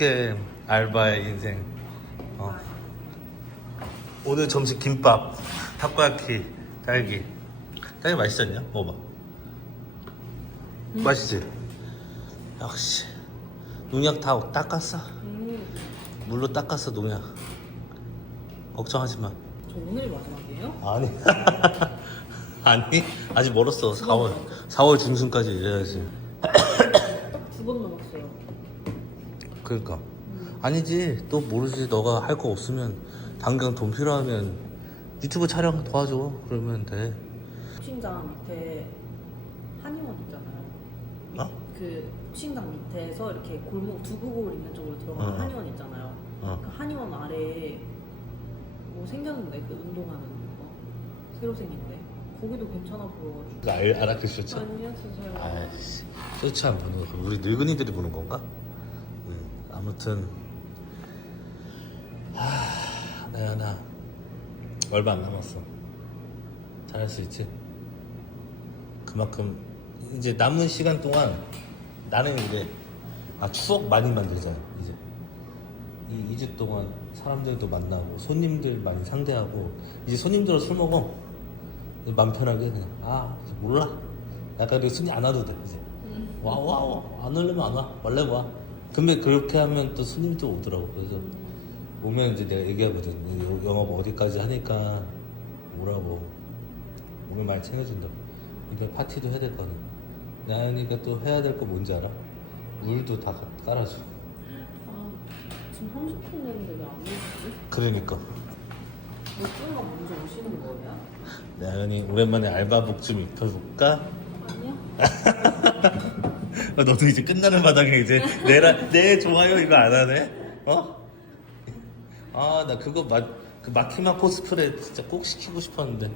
어떻게 알바의 인생. 어. 오늘 점심 김밥, 타코야키, 딸기. 딸기 맛있었냐? 먹어봐. 맛있지? 역시 농약 다 닦았어. 음, 물로 닦았어 농약. 걱정하지 마. 저 오늘이 마지막이에요? 아니. 아니 아직 멀었어. 4월 4월 중순까지 일해야지. 그러니까 아니지 또 모르지 너가 할 거 없으면 당장 돈 필요하면 유튜브 촬영 도와줘 그러면 돼. 복싱장 밑에 한의원 있잖아요. 어? 그 복싱장 밑에서 이렇게 골목 두부골 있는 쪽으로 들어가는 어. 한의원 있잖아요. 어. 그 한의원 아래에 뭐 생겼는데 그 운동하는 거 새로 생긴데 거기도 괜찮아 보여가지고. 알 알아듣셨죠? 아니요, 진짜요. 아이씨 쇼츠 안 보는 거 우리 늙은이들이 보는 건가? 응. 아무튼 하 나야 나. 얼마 안 남았어. 잘할 수 있지? 그만큼 이제 남은 시간 동안 나는 이제 아 추억 많이 만들자 이제. 이 2주 동안 사람들도 만나고 손님들 많이 상대하고 이제 손님들로 술 먹어. 맘 편하게 그냥 아 몰라. 약간 그 손님 안 와도 돼 이제. 와와 와. 안 오려면 안와. 원래 와 근데 그렇게 하면 또 손님이 또 오더라고 그래서 오면 이제 내가 얘기하거든 요- 영업 어디까지 하니까 오라고 오면 많이 챙겨준다고 그러니까 파티도 해야 될 거는 나연이가 또 해야 될 거 뭔지 알아? 물도 다 깔아줘 아, 지금 30분 됐는데 왜 안 오시지? 그러니까 몇 분간 먼저 오시는 거예요? 나연이 오랜만에 알바복 좀 입혀볼까? 아니요. 어, 너도 이제 끝나는 마당에 이제 내라 내 좋아요 이거 안 하네? 어? 아 나 그거 마, 그 마키마 코스프레 진짜 꼭 시키고 싶었는데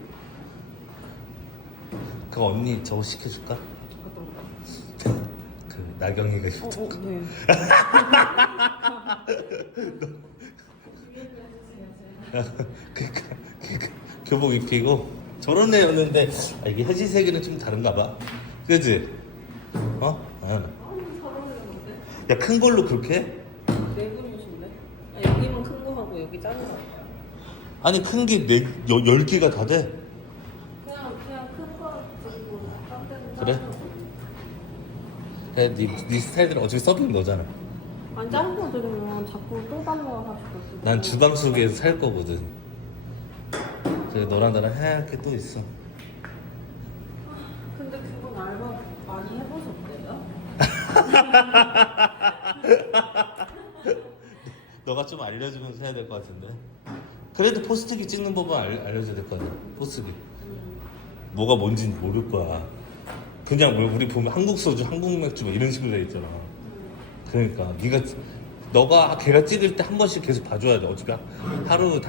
그거 언니 저거 시켜줄까? 그 나경이가 어, 어, 거 네. 그니까 그니까 교복 입히고 저런 애였는데 아, 이게 혜지 세계는 좀 다른가 봐 그지? 어? 야 큰 걸로 그렇게 해? 네 분이신데? 아, 여기만 큰 거 하고 여기 작은 거. 아니 큰 게 네, 여- 열 개가 다 돼? 그냥 그냥 큰거 드리고 딴 데는 그래? 거. 그래 네, 네 스타일들은 어차피 서빙 너잖아 아니 작은 거 드리면 자꾸 또 달라고 하시고. 난 주방 속에서 살 거거든 그래 너랑 나랑 하얗게 또 있어 근데 그분 알바 많이 해보셨대요? 너가 좀 알려주면서 해야 될 것 같은데. 그래도 포스트기 찍는 법은 알, 알려줘야 될거 아니야 포스트기 뭐가 뭔진 모를 거야. 그냥 뭐 우리 보면 한국 소주 한국 맥주 뭐 이런 식으로 돼 있잖아. 그러니까 네가 너가 걔가 찍을 때 한 번씩 계속 봐줘야 돼. 어차피 하루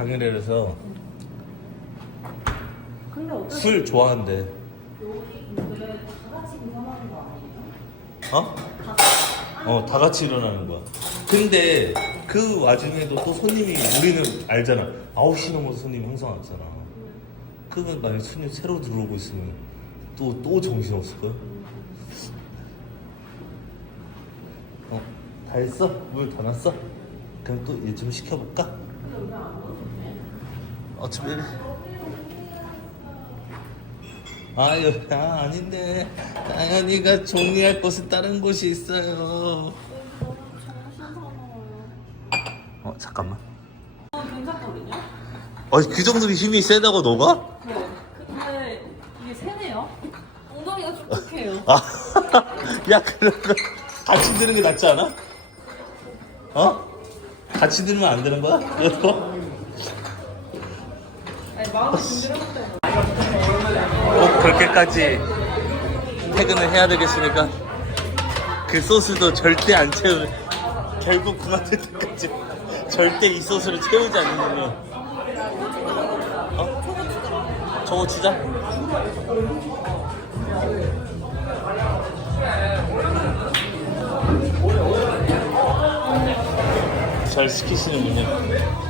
근데 어차피 술 좋아한대. 여기 근데 다 같이 일어나는 거 아니에요? 어? 어, 다 같이 일어나는 거야. 근데 그 와중에도 또 손님이 우리는 알잖아. 9시 넘어서 손님이 항상 왔잖아. 그러면 만약 손님 새로 들어오고 있으면 또, 또 정신없을걸? 어, 다 했어? 물 다 놨어? 그럼 또 일 좀 시켜볼까? 어차피. 아유, 아, 아닌데. 나연이가 정리할 곳은 다른 곳이 있어요. 어, 잠깐만. 어, 괜찮거든요? 어, 그 정도로 힘이 세다고 너가? 네. 근데 이게 세네요? 엉덩이가 촉촉해요. 아, 야, 그런 거 같이 드는 게 낫지 않아? 어? 같이 들으면 안 되는 거야? 이거? 아니 마음이 든든했어요. 꼭 그렇게까지 퇴근을 해야 되겠습니까? 그 소스도 절대 안 채우 결국 그만둘 때까지 절대 이 소스를 채우지 않는 어? 저거 주자 잘 시키시는군요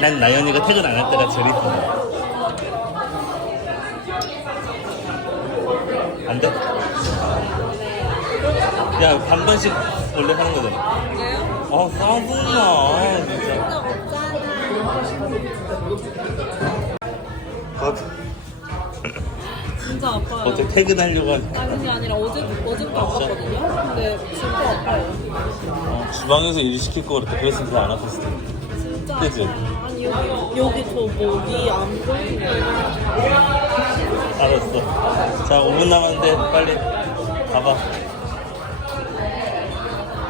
난 나연이가 퇴근 안 할 때가 제일 이쁘다. 안 돼? 야 반반씩 원래 하는 거잖아? 아 싸구나 진짜 진짜 없잖아. 진짜 아파요. 어떻게 퇴근하려고 하냐 아 그게 아니라 어제 어제도 아팠거든요. 근데 진짜 아파요. 어, 주방에서 일 시킬 거 그렇게 그랬으면 더안 아팠을 텐데. 아니 여기 여기 저뭐위안 보이는데. 알았어. 자 5분 남았는데 빨리 가봐.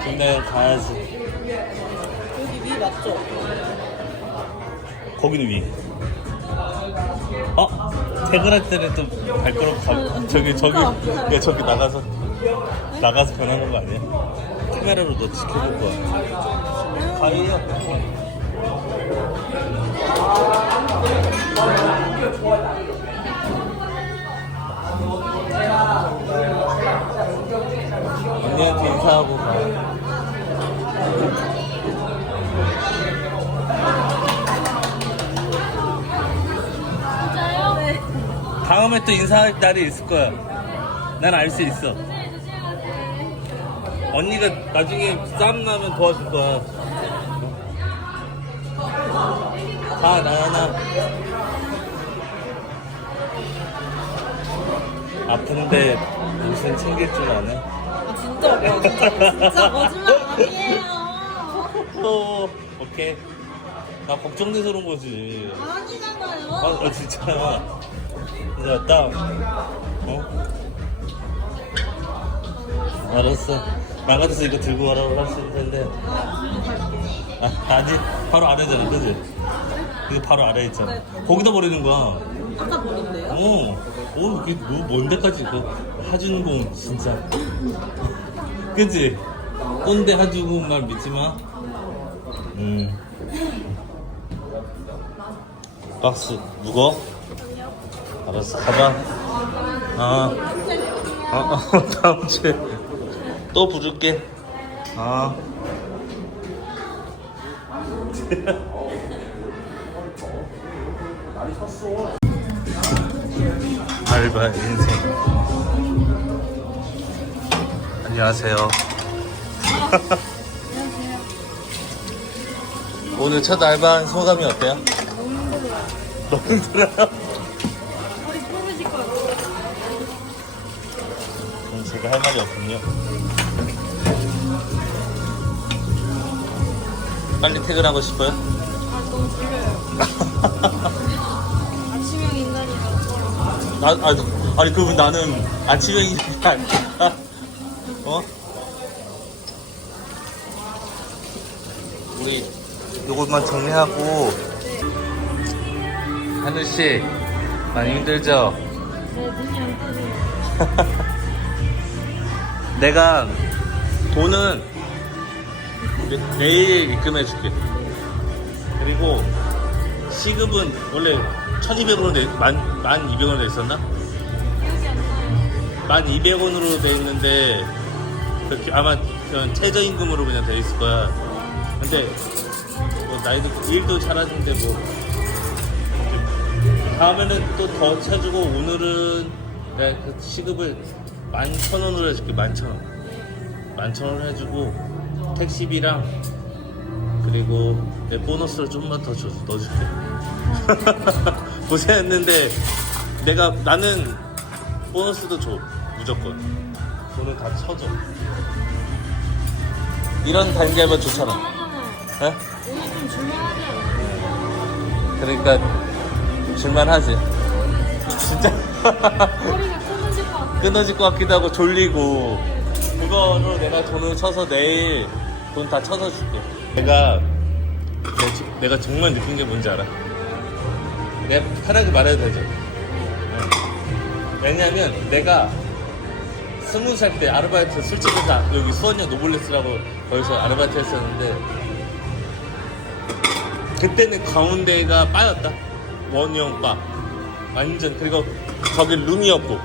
김나영 가야지. 여기 위 맞죠? 거기는 위. 어? 퇴근할 때는 좀 발걸음 가 저기 저기 야 저기 나가서 나가서 변하는 거 아니야? 카메라로 너 지켜볼 거야. 가위야 언니한테 인사하고 가. 다음에 또 인사할 날이 있을 거야. 난 알 수 있어. 언니가 나중에 싸움 나면 도와줄 거야. 가, 나연아. 아픈데 무슨 챙길 줄 아네. 아 진짜 아파요. 진짜, 거짓말 아니에요. 어, 오케이. 나 걱정돼서 그런 거지. 아니잖아요. 아, 어, 진짜. 그래서 딱, 어? 알았어. 나 같아서 이거 들고 가라고 할 수 있을 텐데. 아, 아니, 바로 아래잖아, 그지? 이거 바로 아래에 있잖아. 거기다 버리는 거야. 아까 보는데요? 어, 오, 이게 뭐, 먼 데까지 이거 하준공, 진짜. 그지? 꼰대 하준공 말 믿지 마. 음. 박스, 무거? 알았어, 가봐. 아, 아, 아 다음 주에 또 부를게. 아. 알바 인생. 안녕하세요. 오늘 첫 알바한 소감이 어때요? 너무 힘들어요. 머리 부러질 것 같아요. 그럼 제가 할 말이 없군요. 빨리 퇴근하고 싶어요? 아 너무 졸려요. 나, 아, 아니 그러면 나는 아침형이 아니야. 어? 우리 요것만 정리하고 하늘 씨 많이 힘들죠? 네 눈이 안 뜨네요. 내가 돈은 내- 내일 입금해 줄게. 그리고 시급은 원래 1200원으로 돼, 만, 1200원으로 돼 있었나? 나요. 1200원으로 돼 있는데 그렇게 아마 그냥 최저임금으로 그냥 돼 있을 거야. 근데 뭐 나이도 일도 잘하는데 뭐 다음에는 또 더 쳐주고 오늘은 내가 그 시급을 11,000원으로 해줄게 11,000원 11,000원 해주고 택시비랑 그리고 내 보너스를 좀만 더 줘, 넣어줄게 고생했는데 내가 나는 보너스도 줘 무조건 돈을 다 쳐줘 이런 단계면 좋잖아? 오늘 좀 줄만하지? 그러니까 줄만하지 진짜 끊어질 것 같아요. 끊어질 것 같기도 하고 졸리고 그거로 내가 돈을 쳐서 내일 돈 다 쳐서 줄게 내가 내가 정말 느낀 게 뭔지 알아? 내가 편하게 말해도 되죠? 응. 왜냐면 내가 스무 살 때 아르바이트 술집에서 여기 수원역 노블레스라고 거기서 아르바이트 했었는데 그때는 가운데가 바였다 원형 바 완전 그리고 저기 룸이었고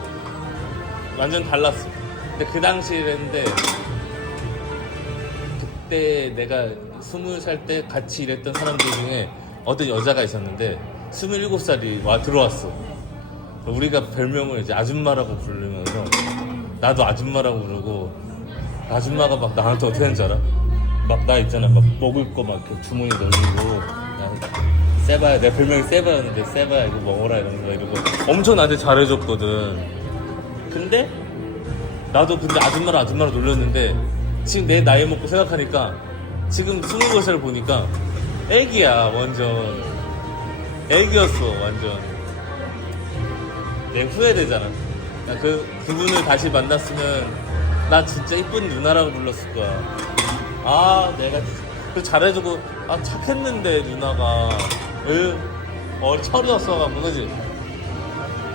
완전 달랐어. 근데 그 당시에 그랬는데 그때 내가 스물 살때 같이 일했던 사람들 중에 어떤 여자가 있었는데 스물일곱 살이 와 들어왔어. 우리가 별명을 이제 아줌마라고 부르면서 나도 아줌마라고 부르고 아줌마가 막 나한테 어떻게 하는 줄 알아? 막 나 있잖아 막 먹을 거 막 이렇게 주머니 야, 세바야 내 별명이 세바였는데 세바야 이거 먹어라 이런 거 이러고 엄청 나한테 잘해줬거든 근데 나도 근데 아줌마를 아줌마로 놀렸는데 지금 내 나이 먹고 생각하니까 지금 스무 살 보니까 애기야 완전 애기였어 완전. 내 후회되잖아. 야, 그 그분을 다시 만났으면 나 진짜 이쁜 누나라고 불렀을 거야. 아 내가 그 잘해주고 아 착했는데 누나가. 으 어리 철이었어가지고 그지?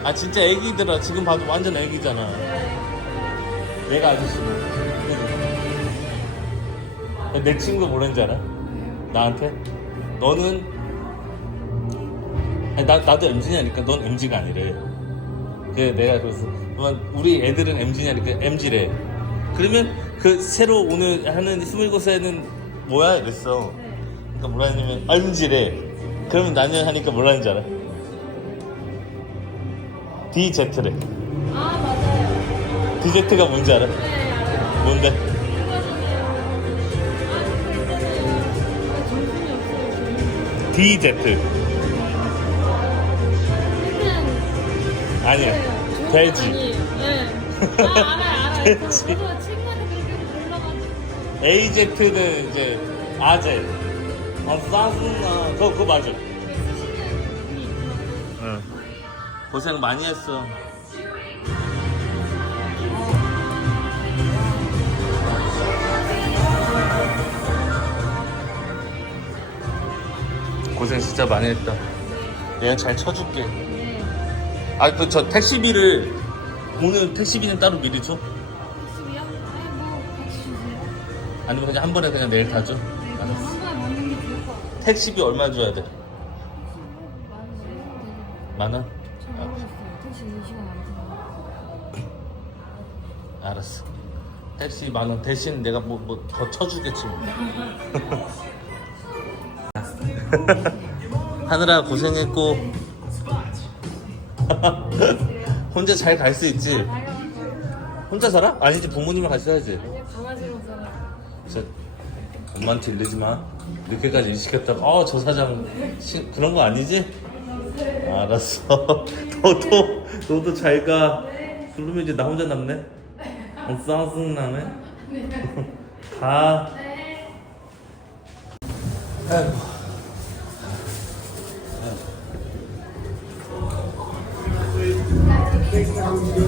아 진짜 애기들아. 지금 봐도 완전 애기잖아. 얘가 아저씨고 내 친구 뭐랬는지 알아? 나한테? 너는 아니, 나, 나도 MZ냐니까 넌 MZ가 아니래 그래 내가 그래서 넌 우리 애들은 MZ냐니까 MZ래 그러면 그 새로 오늘 하는 27세는 뭐야 이랬어 그러니까 뭐라 했냐면 MZ래 그러면 나는 하니까 뭐라 했는지 알아? DZ래 아 맞아요. DZ가 뭔지 알아? 네 알아요. 뭔데? 있잖아요. 아. DZ 아니야. 돼지 아니에요. 네. 아 알아요 알아요. 돼지. 저도 친구한테 그렇게 불러가지고. AZ는 이제 아재 아 싸구나 그거 그거 맞아. 응 고생 많이 했어 고생 진짜 많이 했다 내가 잘 쳐줄게 네. 아그 저 택시비를 오늘 택시비는 따로 미리 줘? 택시비요? 아니 뭐 같이 주세요. 아니면 그냥 한 번에 그냥 내일 다 줘? 네. 알았어 한 번에 맞는 게 좋을 것 같아요. 택시비 얼마 줘야 돼? 택시 뭐 많은 거 되죠. 만 원? 잘 모르겠어요. 택시 2시간 안 타요. 알았어. 택시 만 원 대신 내가 뭐 뭐 더 쳐주겠지 뭐. 하느라 고생했고 혼자 잘 갈 수 있지. 거예요. 혼자 살아? 아니지 부모님이랑 같이 살지. 아니 강아지로. 진짜 엄마한테 일르지 마. 늦게까지 일 시켰다가 어저 사장 시- 그런 거 아니지? 알았어. 너도 너도 잘 가. 그러면 이제 나 혼자 남네. 어, 짜증 나네. 가. 아이고. 안녕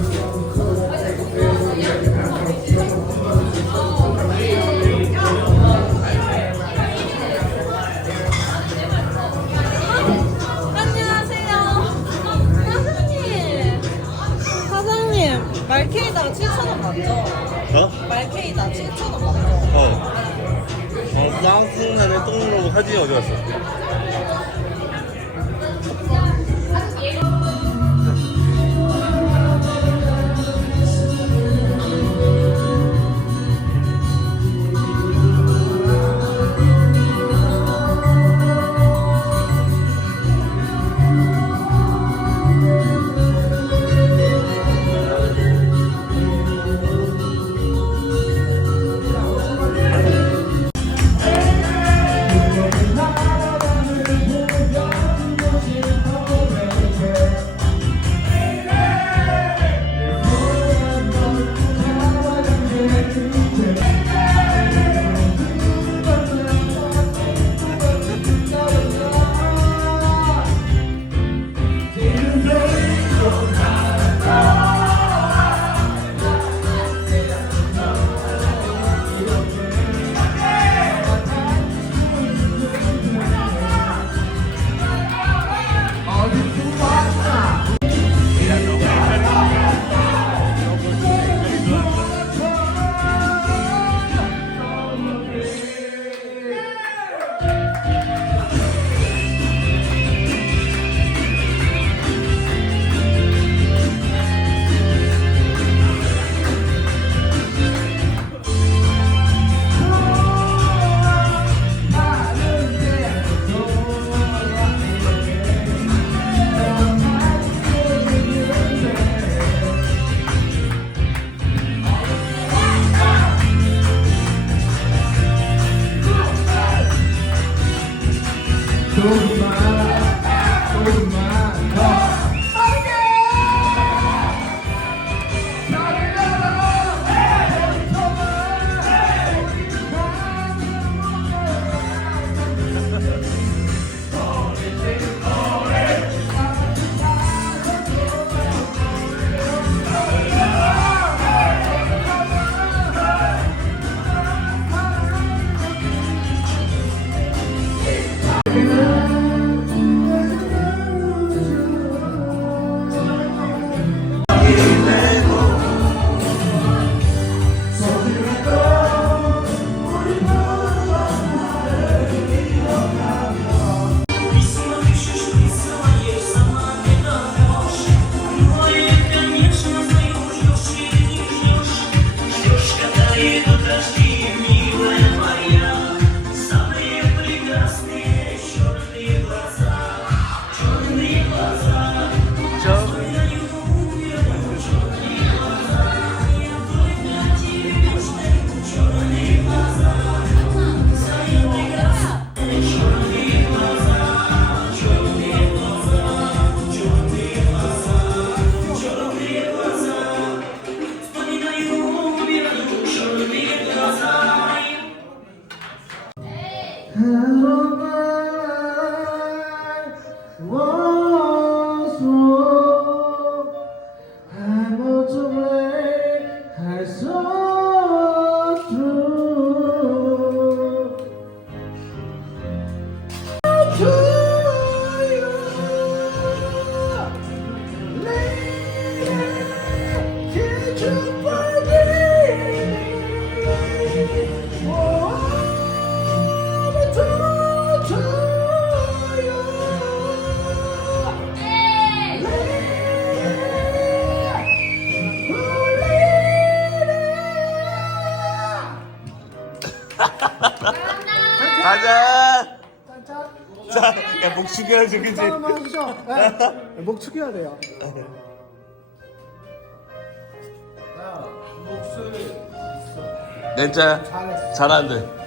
죽여야지 그치? 땀 한번 해주죠. 네. 목 축여야 돼요. 자, 목소리 있어. 잘했어. 잘하는